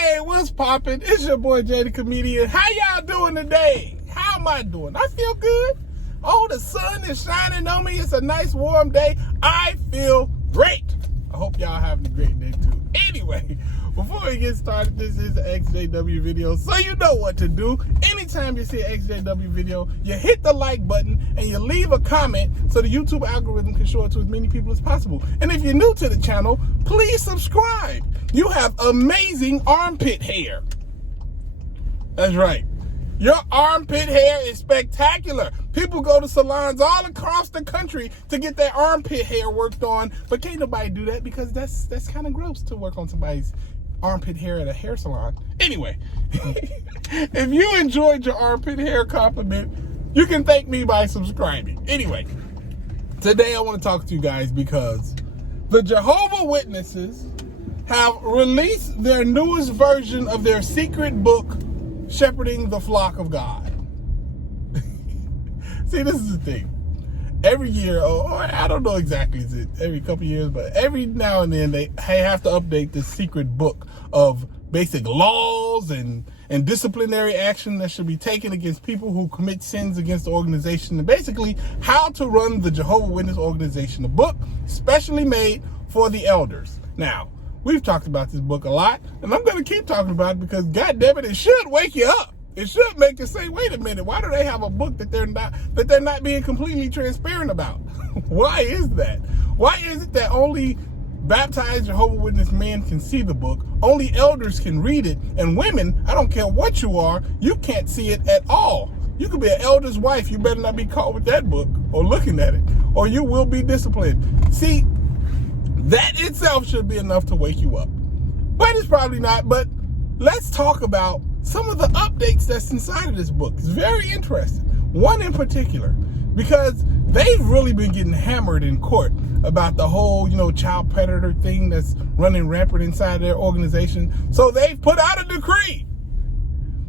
Hey, what's poppin'? It's your boy Jay the Comedian. How y'all doing today? How am I doing? I feel good. Oh, the sun is shining on me. It's a nice warm day. I feel great. I hope y'all having a great day too. Anyway, before we get started, this is an ExJw video, so you know what to do. Anytime you see an ExJw video, you hit the like button and you leave a comment so the YouTube algorithm can show it to as many people as possible. And if you're new to the channel, please subscribe. You have amazing armpit hair. That's right. Your armpit hair is spectacular. People go to salons all across the country to get their armpit hair worked on, but can't nobody do that because that's kind of gross to work on somebody's armpit hair at a hair salon. Anyway, if you enjoyed your armpit hair compliment, you can thank me by subscribing. Anyway, today I want to talk to you guys because the Jehovah Witnesses have released their newest version of their secret book, Shepherding the Flock of God. See, this is the thing. Every year, or I don't know exactly, is it every couple years, but every now and then they have to update this secret book of basic laws and disciplinary action that should be taken against people who commit sins against the organization, and basically how to run the Jehovah Witness organization. A book specially made for the elders. Now, we've talked about this book a lot, and I'm going to keep talking about it because, goddammit, it should wake you up. It should make you say, wait a minute, why do they have a book that they're not being completely transparent about? Why is that? Why is it that only baptized Jehovah Witness men can see the book, only elders can read it, and women, I don't care what you are, you can't see it at all? You could be an elder's wife, you better not be caught with that book or looking at it, or you will be disciplined. See, that itself should be enough to wake you up. But it's probably not. But let's talk about some of the updates that's inside of this book. It's very interesting. One in particular, because they've really been getting hammered in court about the whole, child predator thing that's running rampant inside their organization. So they've put out a decree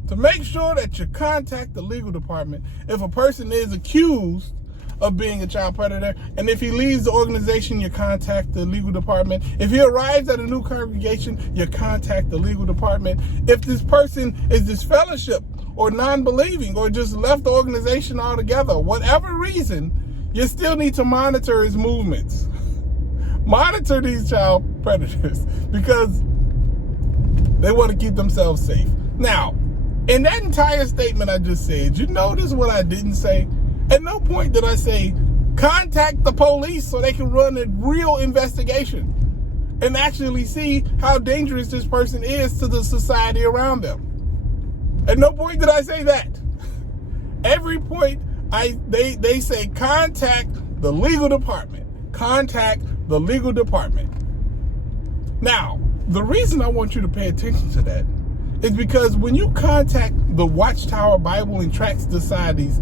to make sure that you contact the legal department if a person is accused of being a child predator, and if he leaves the organization, you contact the legal department. If he arrives at a new congregation, you contact the legal department. If this person is disfellowship or non-believing or just left the organization altogether, whatever reason, you still need to monitor his movements. Monitor these child predators because they want to keep themselves safe. Now, in that entire statement I just said, you notice what I didn't say? At no point did I say, contact the police so they can run a real investigation and actually see how dangerous this person is to the society around them. At no point did I say that. Every point they say, contact the legal department. Contact the legal department. Now, the reason I want you to pay attention to that is because when you contact the Watchtower Bible and Tracts Society's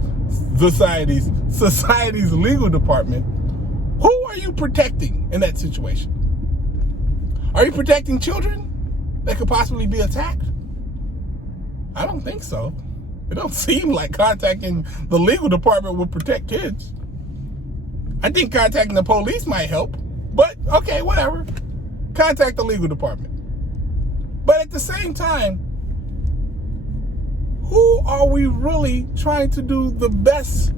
legal department, who are you protecting in that situation? Are you protecting children that could possibly be attacked? I don't think so. It don't seem like contacting the legal department would protect kids. I think contacting the police might help, but okay, whatever. Contact the legal department. But at the same time, who are we really trying to do the best,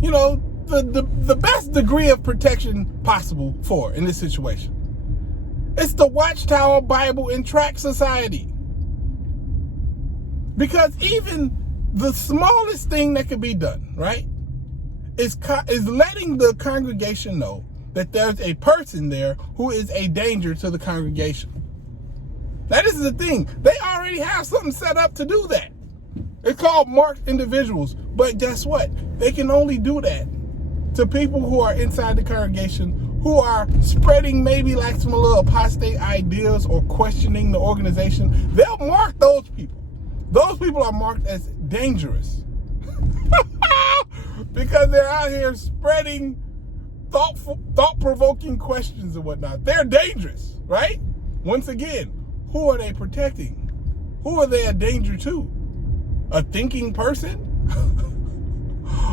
the best degree of protection possible for in this situation? It's the Watchtower Bible and Tract Society. Because even the smallest thing that could be done, right, is letting the congregation know that there's a person there who is a danger to the congregation. Now, this is the thing. They already have something set up to do that. It's called marked individuals. But guess what? They can only do that to people who are inside the congregation, who are spreading maybe like some little apostate ideas or questioning the organization. They'll mark those people. Those people are marked as dangerous because they're out here spreading thought-provoking questions and whatnot. They're dangerous, right? Once again, who are they protecting? Who are they a danger to? A thinking person?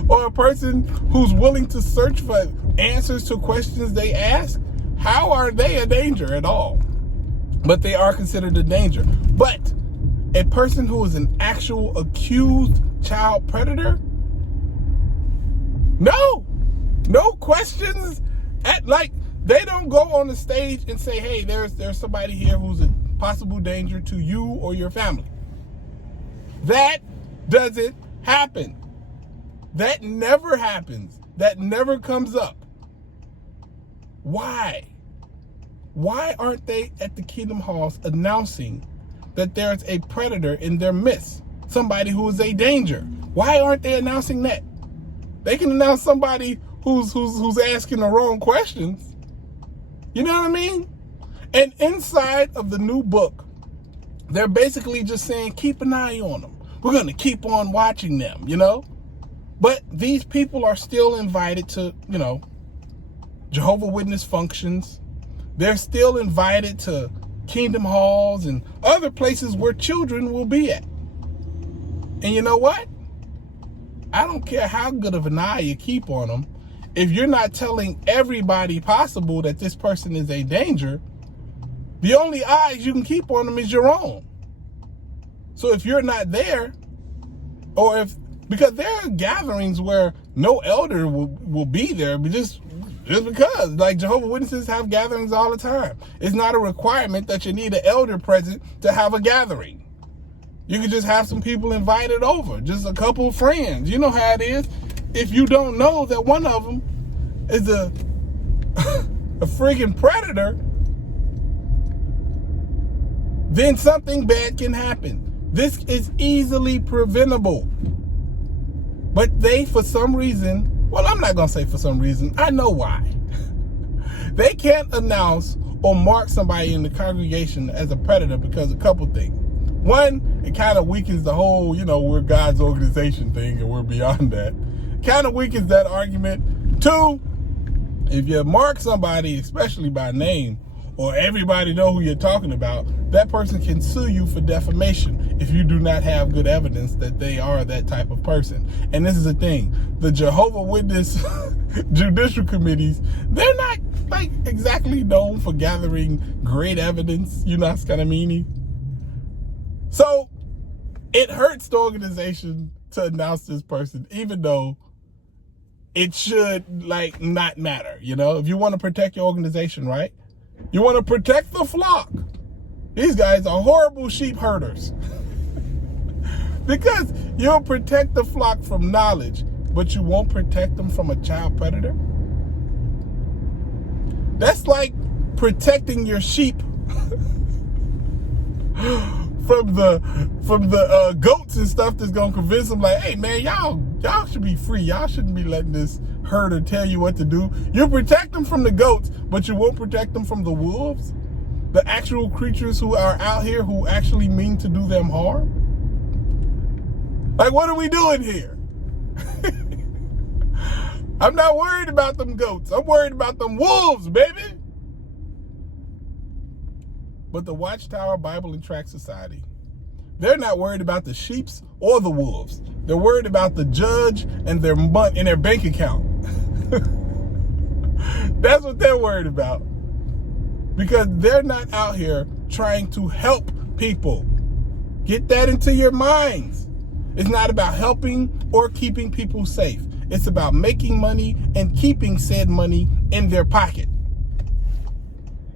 Or a person who's willing to search for answers to questions they ask? How are they a danger at all? but they are considered a danger. But a person who is an actual accused child predator, no questions. They don't go on the stage and say, hey, there's somebody here who's a possible danger to you or your family. That doesn't happen. That never happens. That never comes up. Why? Why aren't they at the Kingdom Halls announcing that there's a predator in their midst? Somebody who is a danger. Why aren't they announcing that? They can announce somebody who's asking the wrong questions. You know what I mean? And inside of the new book, they're basically just saying, keep an eye on them. We're going to keep on watching them, you know? But these people are still invited to, Jehovah Witness functions. They're still invited to Kingdom Halls and other places where children will be at. And you know what? I don't care how good of an eye you keep on them. If you're not telling everybody possible that this person is a danger, the only eyes you can keep on them is your own. So if you're not there, because there are gatherings where no elder will be there, but just because, like Jehovah Witnesses have gatherings all the time. It's not a requirement that you need an elder present to have a gathering. You can just have some people invited over, just a couple of friends. You know how it is. If you don't know that one of them is a friggin' predator, then something bad can happen. This is easily preventable. But they, for some reason, well, I'm not going to say for some reason, I know why. They can't announce or mark somebody in the congregation as a predator because a couple things. One, it kind of weakens the whole, we're God's organization thing and we're beyond that. Kind of weakens that argument. Two, if you mark somebody, especially by name, or everybody know who you're talking about, that person can sue you for defamation if you do not have good evidence that they are that type of person. And this is the thing. The Jehovah Witness judicial committees, they're not exactly known for gathering great evidence. You know what I mean? So it hurts the organization to announce this person, even though it should not matter. If you want to protect your organization, right? You want to protect the flock. These guys are horrible sheep herders. Because you'll protect the flock from knowledge, but you won't protect them from a child predator. That's like protecting your sheep from the goats and stuff that's gonna convince them hey man, y'all should be free. Y'all shouldn't be letting this herder tell you what to do. You protect them from the goats, but you won't protect them from the wolves, the actual creatures who are out here who actually mean to do them harm. What are we doing here? I'm not worried about them goats. I'm worried about them wolves, baby. But the Watchtower Bible and Tract Society, they're not worried about the sheeps or the wolves. They're worried about the judge and their money in their bank account. That's what they're worried about. Because they're not out here trying to help people. Get that into your minds. It's not about helping or keeping people safe. It's about making money and keeping said money in their pocket.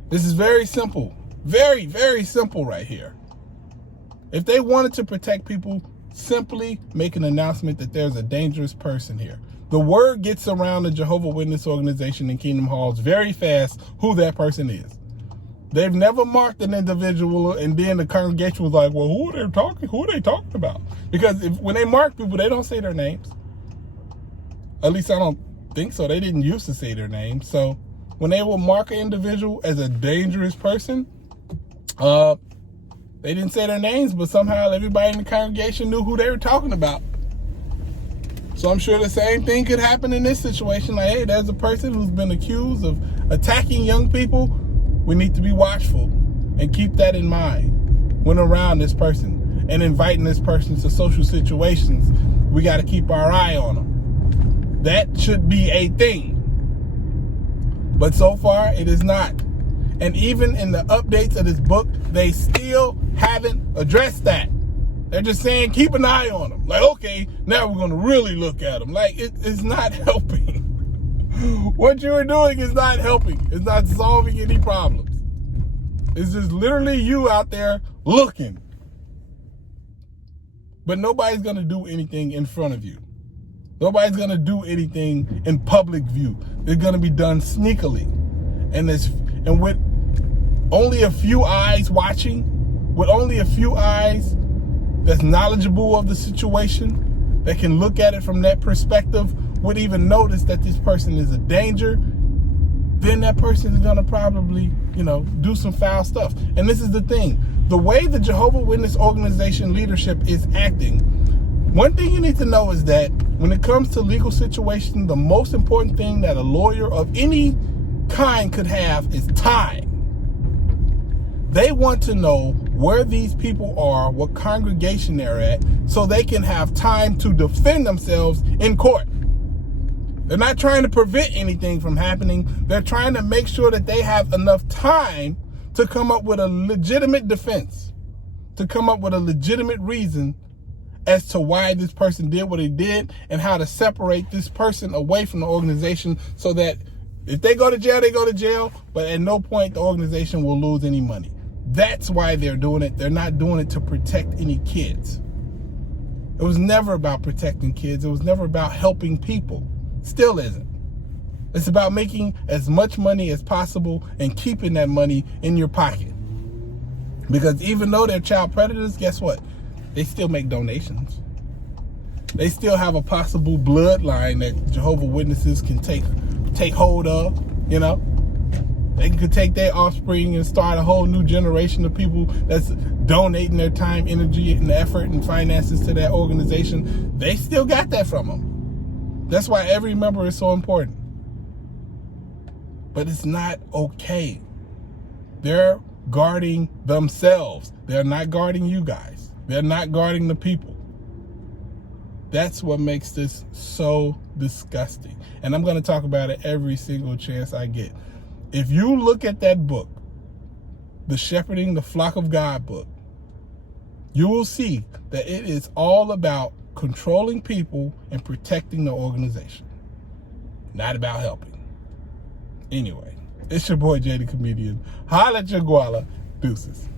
This is very simple. Very, very simple right here. If they wanted to protect people, simply make an announcement that there's a dangerous person here. The word gets around the Jehovah Witness organization in Kingdom Halls very fast who that person is. They've never marked an individual and then the congregation was like, well, who are they talking about? Because when they mark people, they don't say their names. At least I don't think so. They didn't used to say their names. So when they will mark an individual as a dangerous person, they didn't say their names, but somehow everybody in the congregation knew who they were talking about. So I'm sure the same thing could happen in this situation. Hey, there's a person who's been accused of attacking young people. We need to be watchful and keep that in mind when around this person and inviting this person to social situations. We got to keep our eye on them. That should be a thing. But so far, it is not. And even in the updates of this book, they still haven't addressed that. They're just saying, keep an eye on them. Like, okay, now we're going to really look at them. Like, it's not helping. What you are doing is not helping. It's not solving any problems. It's just literally you out there looking. But nobody's going to do anything in front of you. Nobody's going to do anything in public view. It's going to be done sneakily. And with only a few eyes watching, with only a few eyes that's knowledgeable of the situation, that can look at it from that perspective, would even notice that this person is a danger, then that person is going to probably, do some foul stuff. And this is the thing. The way the Jehovah Witness organization leadership is acting, one thing you need to know is that when it comes to legal situations, the most important thing that a lawyer of any kind could have is time. They want to know where these people are, what congregation they're at, so they can have time to defend themselves in court. They're not trying to prevent anything from happening. They're trying to make sure that they have enough time to come up with a legitimate defense, to come up with a legitimate reason as to why this person did what he did and how to separate this person away from the organization so that if they go to jail, they go to jail, but at no point the organization will lose any money. That's why they're doing it. They're not doing it to protect any kids. It was never about protecting kids. It was never about helping people. Still isn't. It's about making as much money as possible and keeping that money in your pocket. Because even though they're child predators, guess what? They still make donations. They still have a possible bloodline that Jehovah Witnesses can take hold of, They could take their offspring and start a whole new generation of people that's donating their time, energy, and effort and finances to that organization. They still got that from them. That's why every member is so important. But it's not okay. They're guarding themselves. They're not guarding you guys. They're not guarding the people. That's what makes this so disgusting. And I'm going to talk about it every single chance I get. If you look at that book, the Shepherding the Flock of God book, you will see that it is all about controlling people and protecting the organization. Not about helping. Anyway, it's your boy Jay the Comedian. Holla at your guala. Deuces.